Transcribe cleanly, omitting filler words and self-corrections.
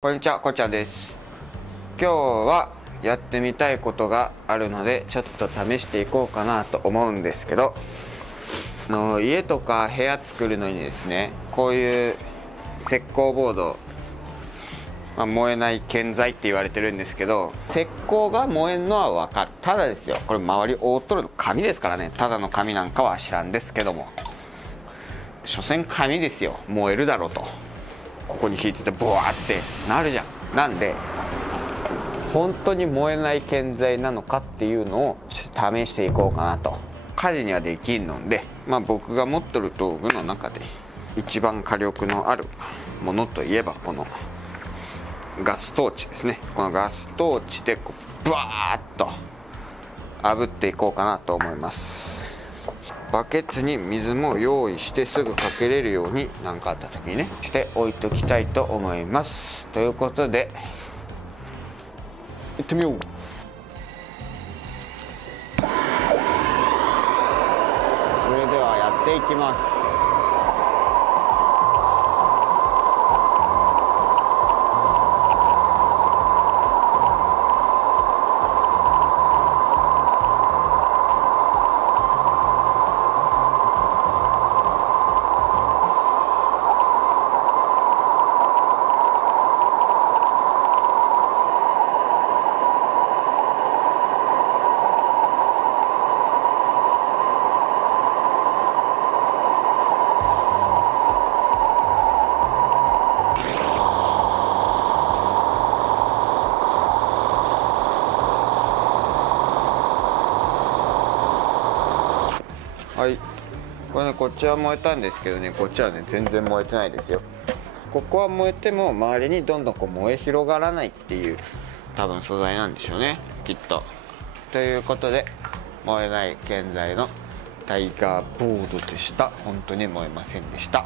こんにちは、こちらです。今日はやってみたいことがあるので、ちょっと試していこうかなと思うんですけど、家とか部屋作るのにですね、こういう石膏ボード、燃えない建材って言われてるんですけど、石膏が燃えんのは分かる。ただですよ、これ周り覆っとるの紙ですからね。ただの紙なんかは知らんですけども、所詮紙ですよ。燃えるだろうと。ここに火ついてボワーってなるじゃん。なんで本当に燃えない建材なのかっていうのを試していこうかなと。火事にはできんので、僕が持ってる道具の中で一番火力のあるものといえばこのガストーチですね。このガストーチでこうブワーッと炙っていこうかなと思います。バケツに水も用意してすぐかけれるように何かあった時にねして置いときたいと思います。ということで行ってみよう。それではやっていきます。はい、これね、こっちは燃えたんですけどね、こっちはね全然燃えてないですよ。ここは燃えても周りにどんどんこう燃え広がらないっていう多分素材なんでしょうね、きっと。ということで燃えない建材のタイガーボードでした。本当に燃えませんでした。